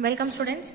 Welcome students.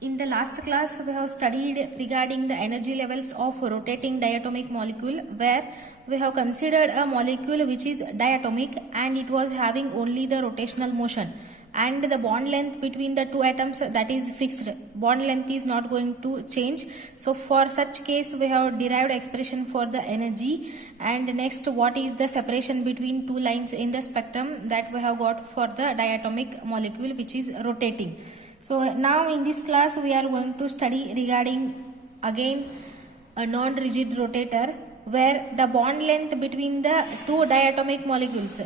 In the last class we have studied regarding the energy levels of rotating diatomic molecule, where we have considered a molecule which is diatomic and it was having only the rotational motion, and the bond length between the two atoms, that is fixed. Bond length is not going to change. So for such case we have derived expression for the energy, and next what is the separation between two lines in the spectrum that we have got for the diatomic molecule which is rotating. So now in this class we are going to study regarding again a non-rigid rotator, where the bond length between the two diatomic molecules,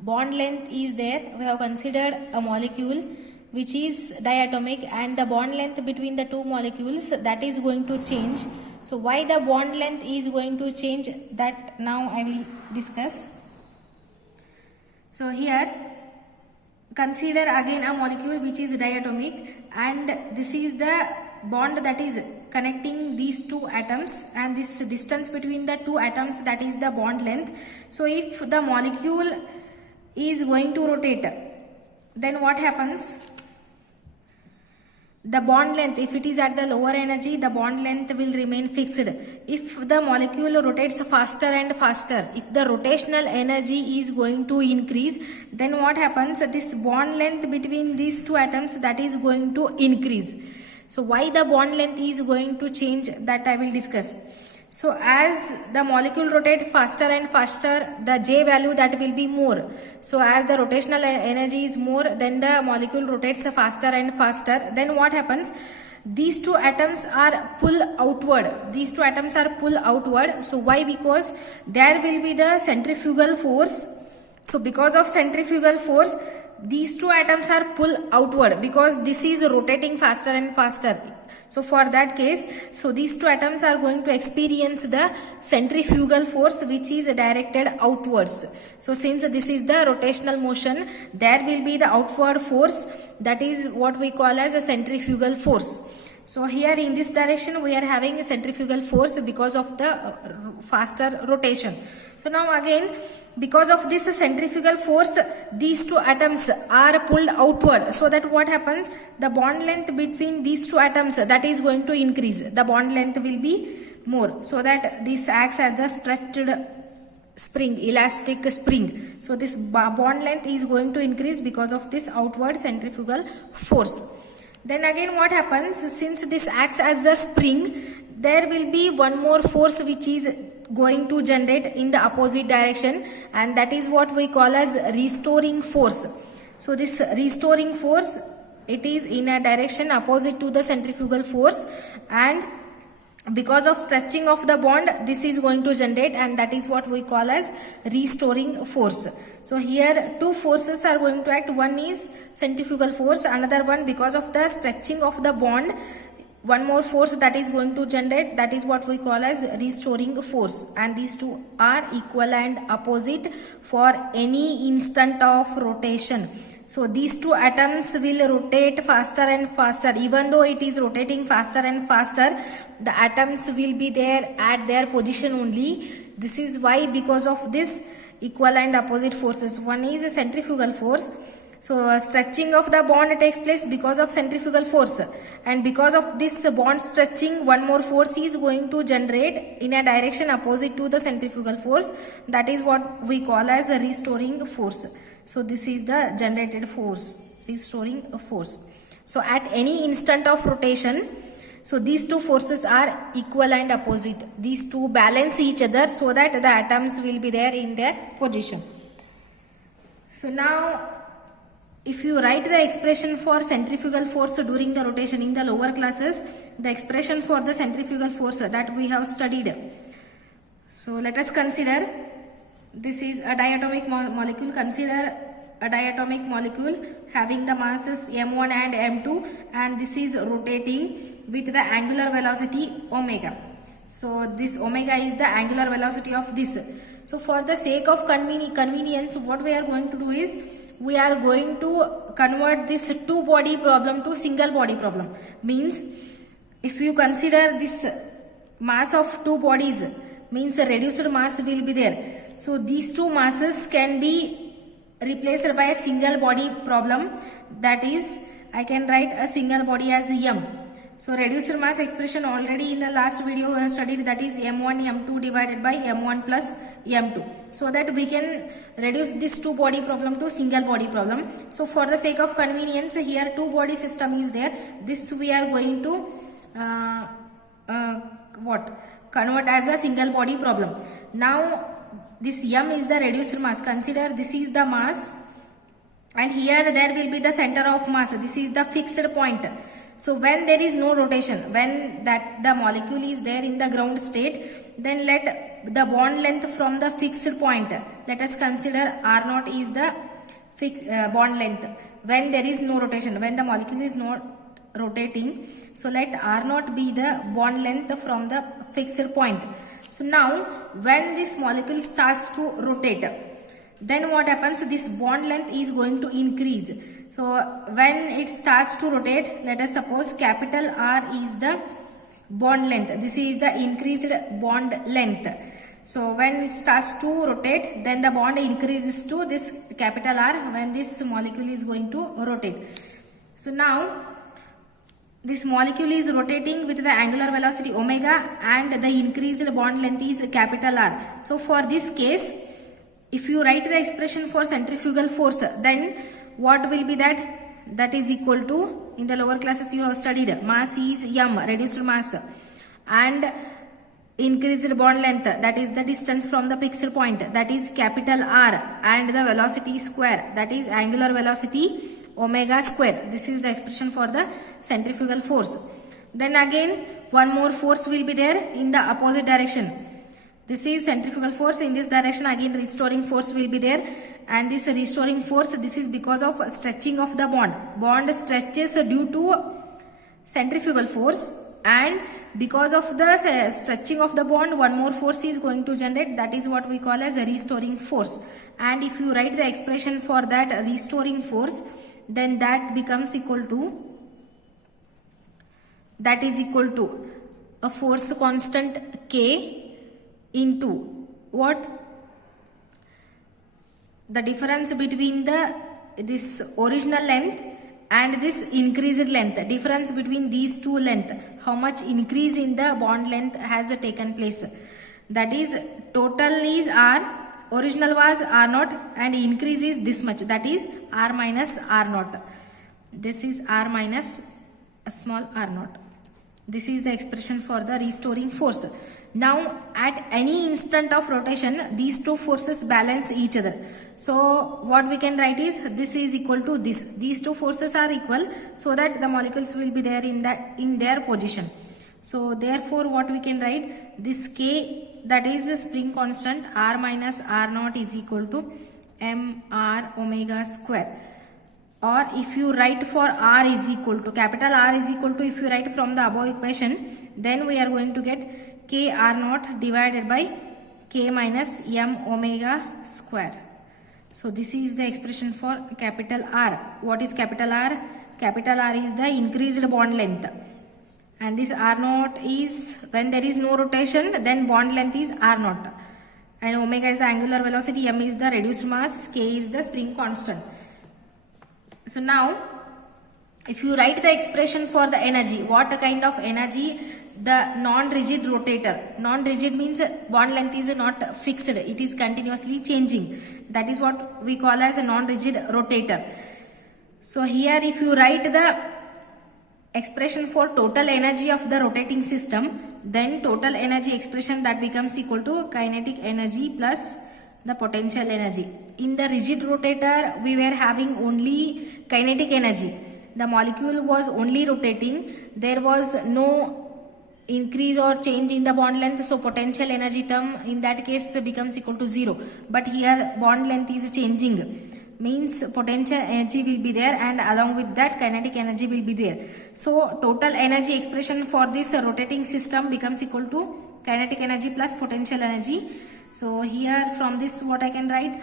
bond length is there. We have considered a molecule which is diatomic and the bond length between the two molecules, that is going to change. So why the bond length is going to change, that now I will discuss. So here consider again a molecule which is diatomic, and this is the bond that is connecting these two atoms, and this distance between the two atoms, that is the bond length. So if the molecule is going to rotate, then what happens? The bond length, if it is at the lower energy, the bond length will remain fixed. If the molecule rotates faster and faster, if the rotational energy is going to increase, then what happens? This bond length between these two atoms, that is going to increase. So why the bond length is going to change, that I will discuss. So as the molecule rotates faster and faster, the J value that will be more. So as the rotational energy is more, then the molecule rotates faster and faster. Then what happens? These two atoms are pulled outward. These two atoms are pulled outward. So why? Because there will be the centrifugal force. So because of centrifugal force, these two atoms are pulled outward because this is rotating faster and faster. So for that case, so these two atoms are going to experience the centrifugal force which is directed outwards. So since this is the rotational motion, there will be the outward force, that is what we call as a centrifugal force. So here in this direction we are having a centrifugal force because of the faster rotation. So now again, because of this centrifugal force, these two atoms are pulled outward, so that what happens? The bond length between these two atoms, that is going to increase. The bond length will be more, so that this acts as the stretched spring, elastic spring. So this bond length is going to increase because of this outward centrifugal force. Then again what happens? Since this acts as the spring, there will be one more force which is going to generate in the opposite direction, and that is what we call as restoring force. So this restoring force, it is in a direction opposite to the centrifugal force, and because of stretching of the bond, this is going to generate, and that is what we call as restoring force. So here two forces are going to act. One is centrifugal force, another one because of the stretching of the bond, one more force that is going to generate, that is what we call as restoring force, and these two are equal and opposite for any instant of rotation. So these two atoms will rotate faster and faster. Even though it is rotating faster and faster, the atoms will be there at their position only. This is why, because of this equal and opposite forces. One is a centrifugal force. So stretching of the bond takes place because of centrifugal force, and because of this bond stretching, one more force is going to generate in a direction opposite to the centrifugal force, that is what we call as a restoring force. So this is the generated force, restoring force. So at any instant of rotation, so these two forces are equal and opposite. These two balance each other so that the atoms will be there in their position. So now if you write the expression for centrifugal force during the rotation in the lower classes, the expression for the centrifugal force that we have studied. So let us consider this is a diatomic molecule. Consider a diatomic molecule having the masses m1 and m2, and this is rotating with the angular velocity omega. So this omega is the angular velocity of this. So for the sake of convenience, what we are going to do is, we are going to convert this two body problem to single body problem. Means if you consider this mass of two bodies, means a reduced mass will be there. So these two masses can be replaced by a single body problem, that is I can write a single body as m. So reduced mass expression already in the last video we have studied, that is m1 m2 divided by m1 plus m2. So that we can reduce this two body problem to single body problem. So for the sake of convenience, here two body system is there. This we are going to convert as a single body problem. Now this m is the reduced mass. Consider this is the mass and here there will be the center of mass. This is the fixed point. So when there is no rotation, when that the molecule is there in the ground state, then let the bond length from the fixed point, let us consider R0 is the bond length when there is no rotation, when the molecule is not rotating. So let R0 be the bond length from the fixed point. So now when this molecule starts to rotate, then what happens? This bond length is going to increase. So when it starts to rotate, let us suppose capital R is the bond length. This is the increased bond length. So when it starts to rotate, then the bond increases to this capital R when this molecule is going to rotate. So now this molecule is rotating with the angular velocity omega and the increased bond length is capital R. So for this case, if you write the expression for centrifugal force, then what will be that? That is equal to, in the lower classes you have studied, mass is m, reduced mass, and increased bond length, that is the distance from the fixed point, that is capital R, and the velocity square, that is angular velocity omega square. This is the expression for the centrifugal force. Then again one more force will be there in the opposite direction. This is centrifugal force. In this direction again restoring force will be there, and this restoring force, this is because of stretching of the bond. Bond stretches due to centrifugal force, and because of the stretching of the bond, one more force is going to generate, that is what we call as a restoring force. And if you write the expression for that restoring force, then that becomes equal to, that is equal to a force constant K into what? The difference between this original length and this increased length, difference between these two length, how much increase in the bond length has taken place. That is, total is R, original was R0 and increase is this much, that is R minus R0. This is R minus a small R0. This is the expression for the restoring force. Now at any instant of rotation, these two forces balance each other. So what we can write is, this is equal to this. These two forces are equal, so that the molecules will be there in their position. So therefore what we can write, this K, that is a spring constant, R minus R0 is equal to mr omega square. Or if you write for R is equal to, capital R is equal to, if you write from the above equation, then we are going to get K R0 divided by K minus m omega square. So this is the expression for capital R. What is capital R? Capital R is the increased bond length. And this R0 is, when there is no rotation, then bond length is R0. And omega is the angular velocity, m is the reduced mass, K is the spring constant. So now, if you write the expression for the energy, what kind of energy? The non-rigid rotator. Non-rigid means bond length is not fixed, it is continuously changing. That is what we call as a non-rigid rotator. So here if you write the expression for total energy of the rotating system, then total energy expression, that becomes equal to kinetic energy plus the potential energy. In the rigid rotator, we were having only kinetic energy. The molecule was only rotating. There was no increase or change in the bond length. So potential energy term in that case becomes equal to 0. But here bond length is changing. Means potential energy will be there, and along with that kinetic energy will be there. So total energy expression for this rotating system becomes equal to kinetic energy plus potential energy. So here from this what I can write,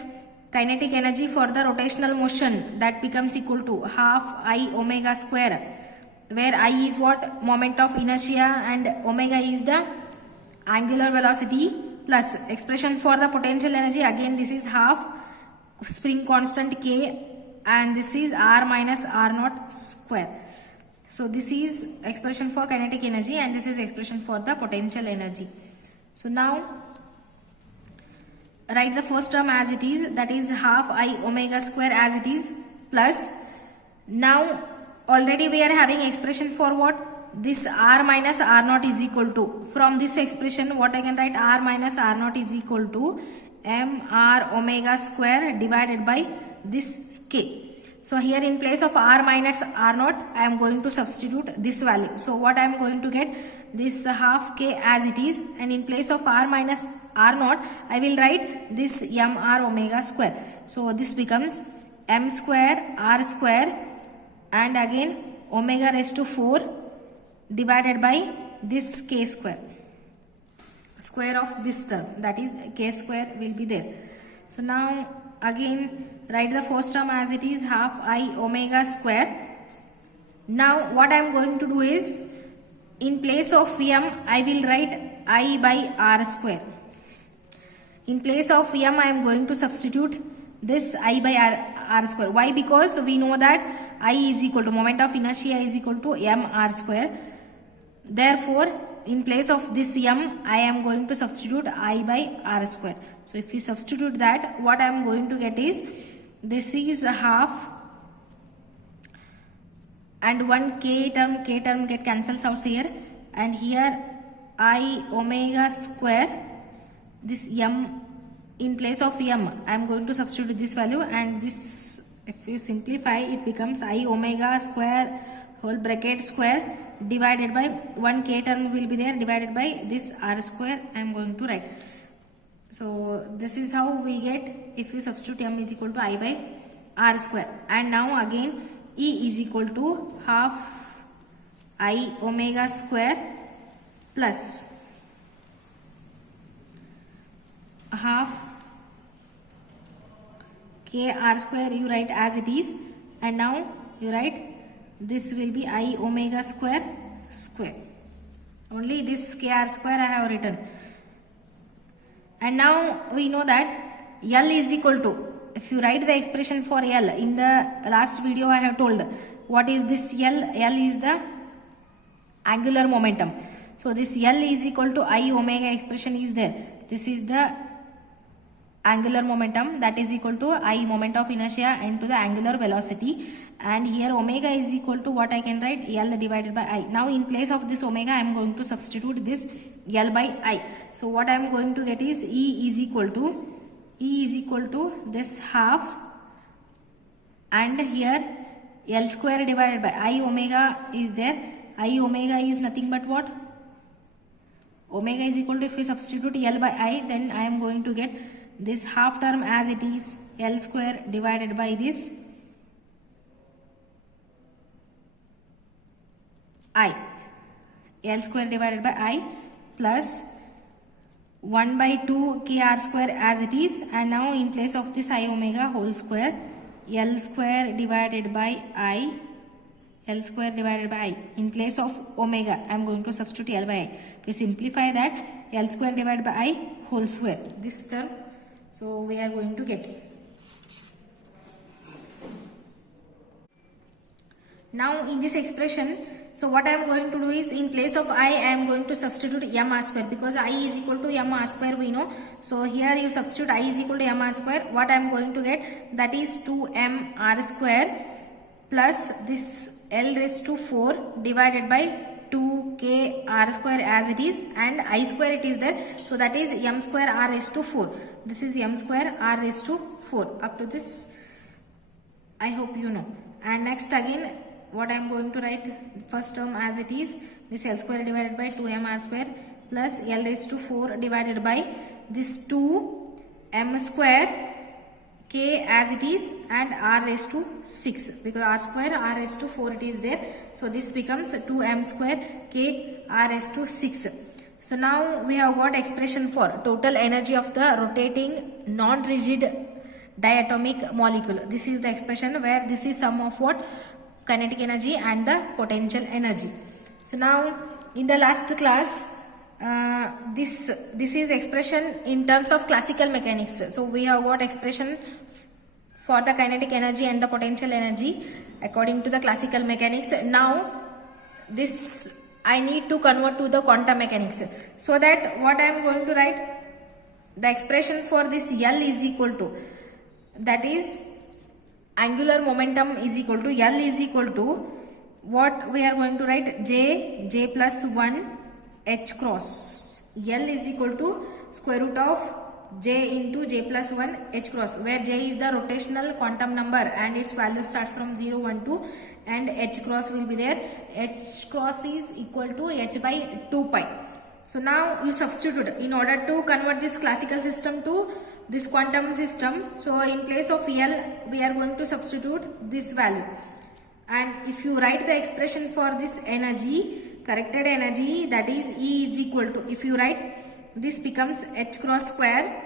kinetic energy for the rotational motion, that becomes equal to half I omega square, where I is what? Moment of inertia, and omega is the angular velocity, plus expression for the potential energy, again this is half spring constant K and this is r minus r naught square. So this is expression for kinetic energy and this is expression for the potential energy. So now write the first term as it is, that is half I omega square as it is, plus now already we are having expression for what? This r minus r naught is equal to, from this expression what I can write, r minus r naught is equal to mr omega square divided by this k. So here in place of r minus r naught I am going to substitute this value. So what I am going to get, this half k as it is, and in place of r minus r naught I will write this mr omega square. So this becomes m square r square and again omega raised to 4 divided by this k square. Square of this term, that is k square will be there. So now again write the first term as it is, half I omega square. Now what I am going to do is, in place of m I will write I by r square. In place of m I am going to substitute this I by r square. Why? Because we know that I is equal to, moment of inertia is equal to m r square. Therefore in place of this m I am going to substitute I by r square. So if we substitute that, what I am going to get is, this is a half and one k term get cancels out here, and here I omega square, this m, in place of m I am going to substitute this value, and this, if you simplify, it becomes I omega square whole bracket square divided by 1 k term will be there, divided by this r square I am going to write. So this is how we get if you substitute m is equal to I by r square. And now again E is equal to half I omega square plus half k r square, you write as it is, and now you write this will be I omega square square. Only this k r square I have written. And now we know that L is equal to, if you write the expression for L, in the last video I have told what is this L. L is the angular momentum. So this L is equal to I omega expression is there. This is the angular momentum, that is equal to I moment of inertia into the angular velocity, and here omega is equal to what I can write, L divided by I. Now in place of this omega I am going to substitute this L by I. So what I am going to get is E is equal to this half, and here L square divided by I omega is there. I omega is nothing but what? Omega is equal to, if we substitute L by I, then I am going to get this half term as it is, L square divided by this I, L square divided by I, plus 1 by 2 k r square as it is, and now in place of this I omega whole square, L square divided by I, L square divided by I. In place of omega I am going to substitute L by I. We simplify that, L square divided by I whole square, this term. So we are going to get. Now in this expression, so what I am going to do is, in place of I am going to substitute m r square, because I is equal to m r square we know. So here you substitute I is equal to m r square. What I am going to get, that is 2m r square plus this L raised to 4 divided by 2k r square as it is, and I square it is there. So that is m square r raised to 4. This is m square r raised to 4. Up to this I hope you know. And next again what I am going to write, first term as it is, this L square divided by 2m r square plus L raised to 4 divided by this 2m square k as it is, and r raised to 6, because r square r raised to 4 it is there. So this becomes 2m square k r raised to 6. So now we have got expression for total energy of the rotating non-rigid diatomic molecule. This is the expression where this is sum of what? Kinetic energy and the potential energy. So now in the last class this is expression in terms of classical mechanics. So we have got expression for the kinetic energy and the potential energy according to the classical mechanics. Now this I need to convert to the quantum mechanics. So that what I am going to write, the expression for this L is equal to, that is angular momentum is equal to, L is equal to what we are going to write, J plus 1 H cross. L is equal to square root of J into J plus 1 H cross, where J is the rotational quantum number and its value starts from 0, 1, 2, and H cross will be there. H cross is equal to H by 2 pi. So now you substitute in order to convert this classical system to this quantum system. So in place of L we are going to substitute this value, and if you write the expression for this energy, corrected energy, that is E is equal to, if you write, this becomes H cross square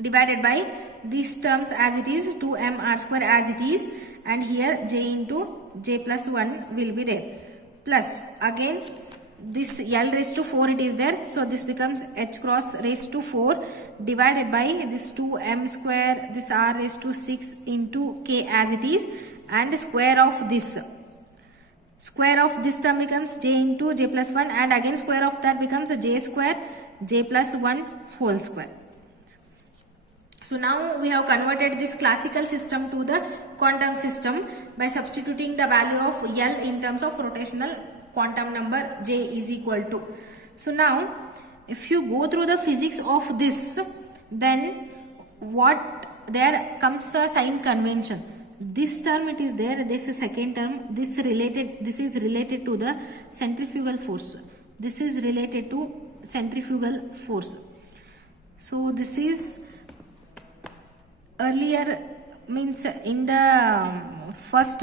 divided by these terms as it is, 2m r square as it is, and here J into J plus 1 will be there, plus again this L raised to 4 it is there, so this becomes H cross raised to 4 divided by this 2m square, this r raised to 6 into k as it is, and square of this term becomes J into J plus 1, and again square of that becomes J square J plus 1 whole square. So now we have converted this classical system to the quantum system by substituting the value of L in terms of rotational quantum number J is equal to. So now if you go through the physics of this, then what, there comes a sign convention. This term it is there, this is second term, this is related to the centrifugal force. This is related to centrifugal force. So this is earlier, means in the first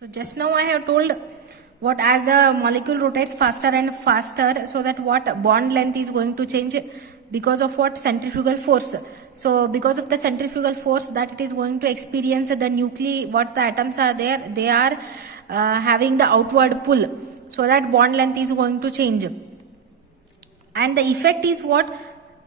so just now I have told what, as the molecule rotates faster and faster, so that what bond length is going to change because of what, centrifugal force. So because of the centrifugal force that it is going to experience, the nuclei, what the atoms are there, they are having the outward pull, so that bond length is going to change. And the effect is what,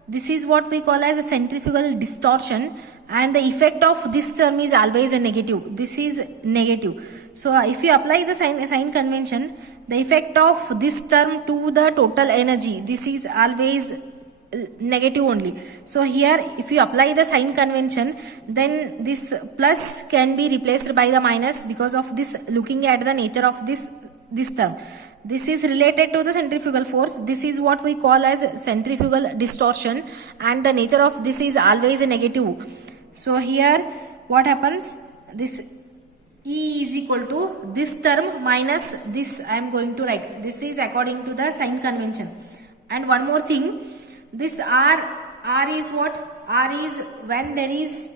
this is what we call as a centrifugal distortion, and the effect of this term is always a negative. This is negative. So if you apply the sign convention, the effect of this term to the total energy, this is always negative only. So here if you apply the sign convention, then this plus can be replaced by the minus because of this, looking at the nature of this term. This is related to the centrifugal force. This is what we call as centrifugal distortion, and the nature of this is always a negative. So here what happens, this E is equal to this term minus this I am going to write. This is according to the sign convention. And one more thing, this R is what? R is when there is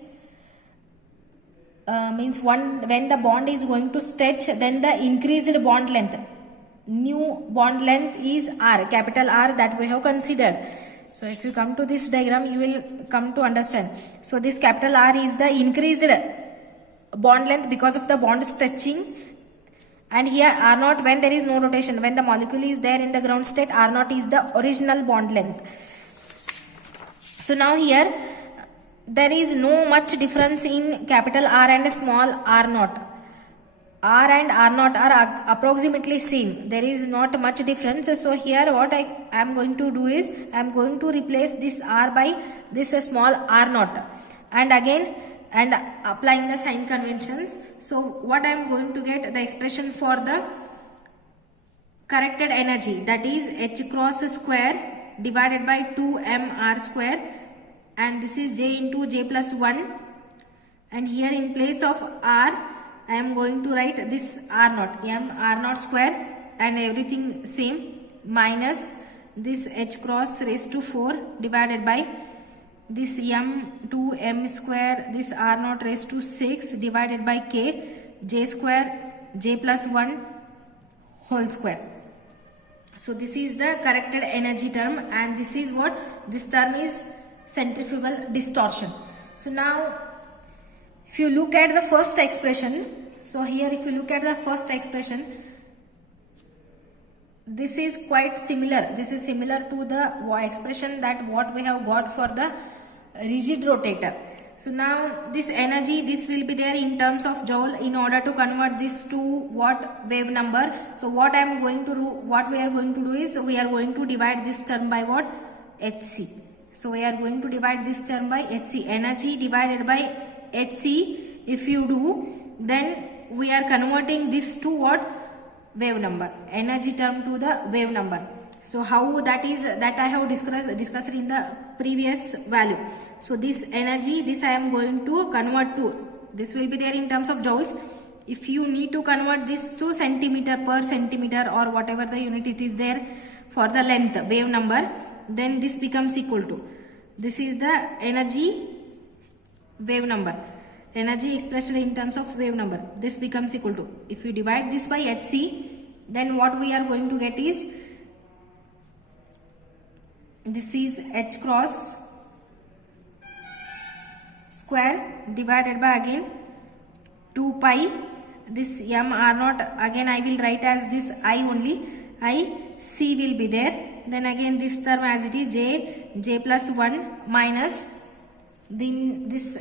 when the bond is going to stretch, then the increased bond length, new bond length is R, capital R, that we have considered. So if you come to this diagram, you will come to understand. So this capital R is the increased bond length because of the bond stretching, and here R naught when there is no rotation, when the molecule is there in the ground state, R naught is the original bond length. So now here there is no much difference in capital R and small r naught. R and R naught are approximately same. There is not much difference. So here what I am going to do is, I am going to replace this R by this small r naught, and again and applying the sign conventions. So what I am going to get, the expression for the corrected energy, that is H cross square divided by 2m r square, and this is J into J plus 1, and here in place of R I am going to write this r naught, m r naught square, and everything same, minus this H cross raised to 4 divided by this m 2m square, this r naught raised to 6 divided by k, J square J plus 1 whole square. So this is the corrected energy term, and this is what, this term is centrifugal distortion. So now if you look at the first expression, so here if you look at the first expression, this is quite similar. This is similar to the expression that what we have got for the rigid rotator. So now this energy, this will be there in terms of joule. In order to convert this to what wave number, so what I am going to do, what we are going to do is we are going to divide this term by what? Hc. So we are going to divide this term by Hc. Energy divided by Hc. If you do, then we are converting this to what? Wave number. Energy term to the wave number. So how that is, that I have discussed in the previous value. So this energy, this I am going to convert to, this will be there in terms of joules. If you need to convert this to centimeter per centimeter or whatever the unit it is there for the length, wave number, then this becomes equal to, this is the energy wave number. Energy expressed in terms of wave number. This becomes equal to, if you divide this by Hc, then what we are going to get is, this is H cross square divided by again 2 pi, this m r naught, again I will write as this I only, I c will be there, then again this term as it is j plus 1 minus then this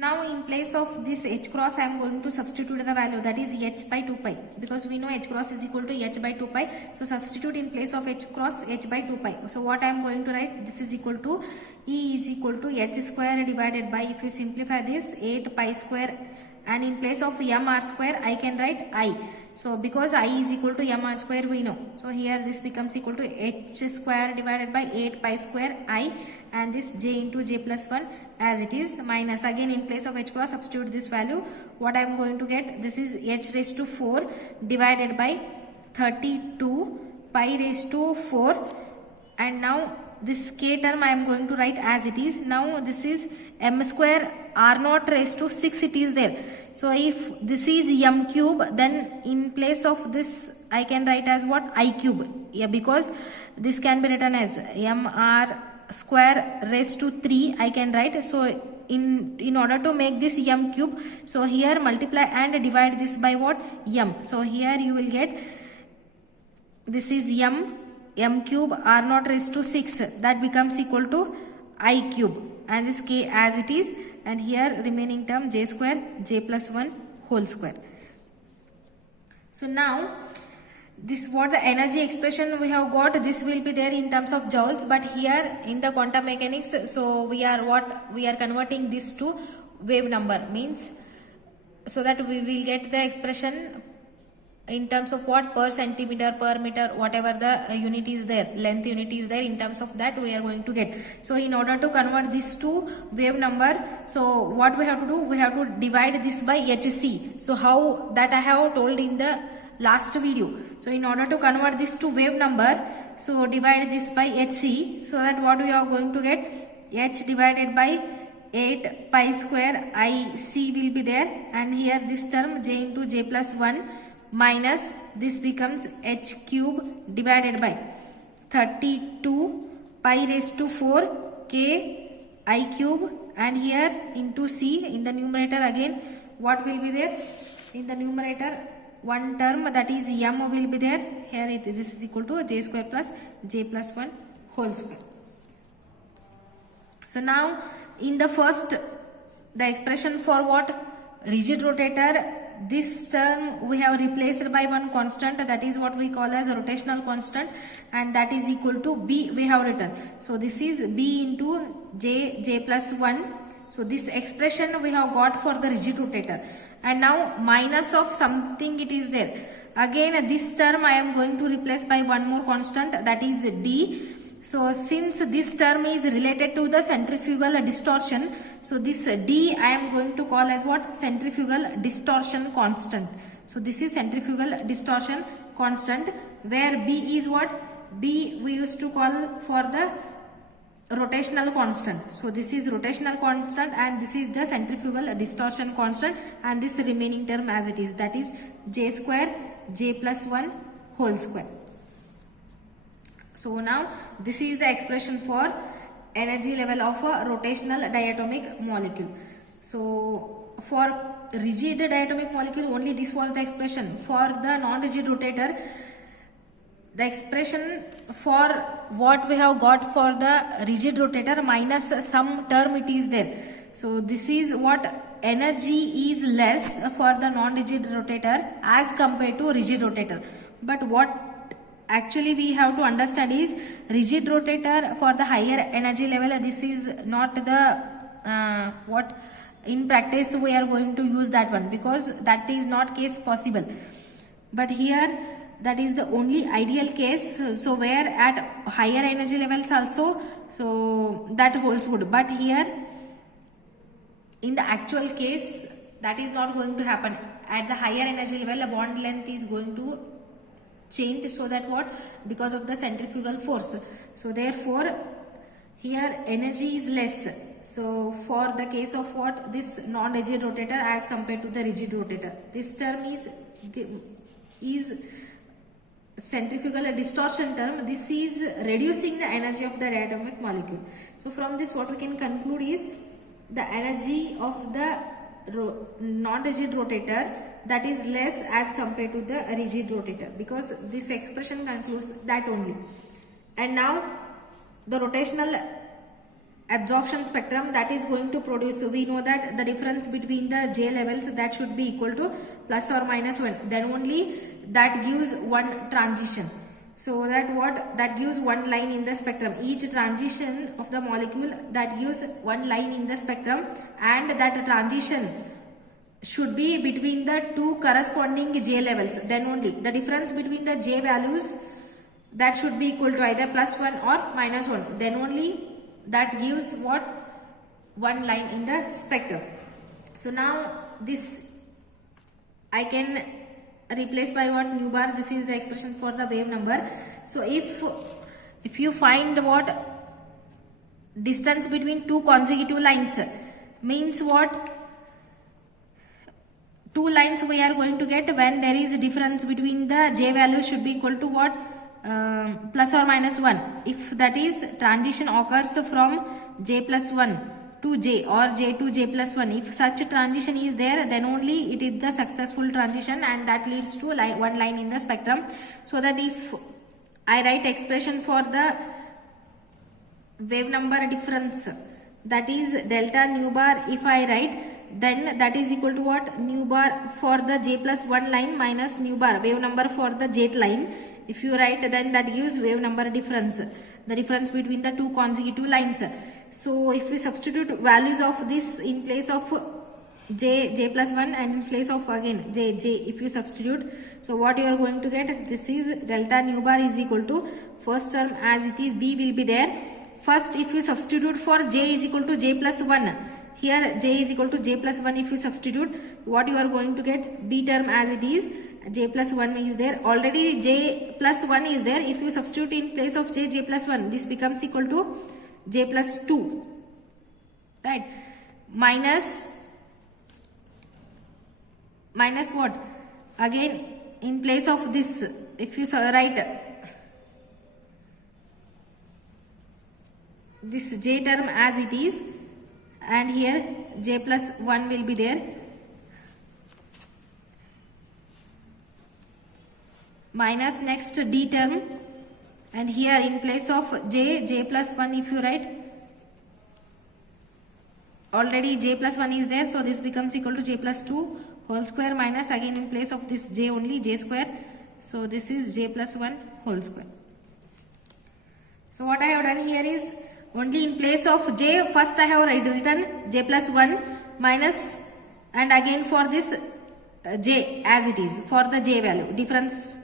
now in place of this h cross I am going to substitute the value, that is h by 2 pi, because we know h cross is equal to h by 2 pi. So substitute in place of h cross h by 2 pi. So what I am going to write, this is equal to E is equal to h square divided by, if you simplify this, 8 pi square, and in place of mr square I can write I. So because I is equal to mr square we know. So here this becomes equal to h square divided by 8 pi square I, and this j into j plus 1 as it is, minus again in place of h cross substitute this value. What I am going to get, this is h raised to 4 divided by 32 pi raised to 4, and now this k term I am going to write as it is. Now this is m square r naught raised to 6 it is there. So if this is m cube, then in place of this I can write as what? I cube. Yeah, because this can be written as mr square raised to 3 I can write. So in order to make this m cube, so here multiply and divide this by what? M. So here you will get, this is m cube r naught raised to 6, that becomes equal to I cube, and this k as it is, and here remaining term j square j plus 1 whole square. So now this what the energy expression we have got, this will be there in terms of joules, but here in the quantum mechanics, so we are converting this to wave number, means so that we will get the expression in terms of what? Per centimeter, per meter, whatever the unit is there, length unit is there, in terms of that we are going to get. So in order to convert this to wave number, so what we have to do, we have to divide this by hc. So how that I have told in the last video. So in order to convert this to wave number, so divide this by hc, so that what we are going to get, h divided by 8 pi square I c will be there, and here this term j into j plus 1 minus this becomes h cube divided by 32 pi raised to 4 k I cube, and here into c in the numerator again what will be there, in the numerator one term, that is m will be there, here this is equal to j square plus j plus 1 whole square. So now in the first, the expression for what? Rigid rotator, this term we have replaced by one constant, that is what we call as a rotational constant, and that is equal to b we have written. So this is b into j plus 1. So this expression we have got for the rigid rotator, and now minus of something it is there. Again this term I am going to replace by one more constant, that is d. So since this term is related to the centrifugal distortion, so this d I am going to call as what? Centrifugal distortion constant. So this is centrifugal distortion constant, where b is what? B we used to call for the rotational constant. So this is rotational constant, and this is the centrifugal distortion constant, and this remaining term as it is, that is j square j plus 1 whole square. So now this is the expression for energy level of a rotational diatomic molecule. So for rigid diatomic molecule only this was the expression. For the non-rigid rotator, the expression for what we have got for the rigid rotator minus some term it is there. So this is what energy is less for the non-rigid rotator as compared to rigid rotator. But what actually we have to understand is rigid rotator for the higher energy level, this is not the what in practice we are going to use that one, because that is not case possible. But here that is the only ideal case. So where at higher energy levels also, so that holds good. But here in the actual case that is not going to happen. At the higher energy level, the bond length is going to change, so that what, because of the centrifugal force. So therefore here energy is less. So for the case of what, this non-rigid rotator as compared to the rigid rotator, this term is centrifugal distortion term. This is reducing the energy of the diatomic molecule. So from this what we can conclude is the energy of the non-rigid rotator that is less as compared to the rigid rotator, because this expression concludes that only. And now the rotational absorption spectrum that is going to produce, we know that the difference between the J levels that should be equal to plus or minus 1, then only that gives one transition. So that what, that gives one line in the spectrum. Each transition of the molecule that gives one line in the spectrum, and that transition should be between the two corresponding J levels. Then only the difference between the J values that should be equal to either plus 1 or minus 1. Then only that gives what, one line in the spectrum. So now this I can replace by what, nu bar. This is the expression for the wave number. So if you find what, distance between two consecutive lines, means what, two lines we are going to get when there is a difference between the J value should be equal to what, plus or minus 1. If that is transition occurs from J plus 1 to J or J to J plus 1, if such a transition is there, then only it is the successful transition, and that leads to one line in the spectrum. So that if I write expression for the wave number difference, that is delta nu bar, if I write, then that is equal to what, nu bar for the J plus 1 line minus nu bar wave number for the Jth line. If you write, then that gives wave number difference, the difference between the two consecutive lines. So if we substitute values of this in place of J plus 1 and in place of again J, if you substitute, so what you are going to get, this is delta nu bar is equal to, first term as it is B will be there. First if you substitute for J is equal to J plus 1, here J is equal to J plus 1, if you substitute, what you are going to get, B term as it is, J plus 1 is there, already J plus 1 is there. If you substitute in place of J plus 1, this becomes equal to J plus 2, right, minus what, again in place of this, if you write this J term as it is, and here J plus 1 will be there, minus next D term, and here in place of J plus 1 if you write, already J plus 1 is there, so this becomes equal to J plus 2 whole square, minus again in place of this J only J square, so this is J plus 1 whole square. So what I have done here is, only in place of J, first I have written J plus 1 minus, and again for this J as it is, for the J value, difference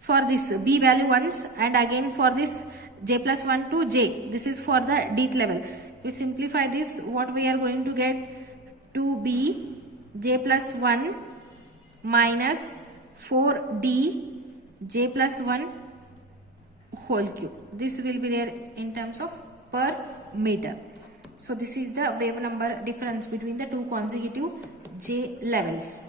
for this B value once, and again for this J plus 1 to J, this is for the Dth level. If we simplify this, what we are going to get, 2B J plus 1 minus 4D J plus 1 whole cube. This will be there in terms of per meter. So this is the wave number difference between the two consecutive J levels.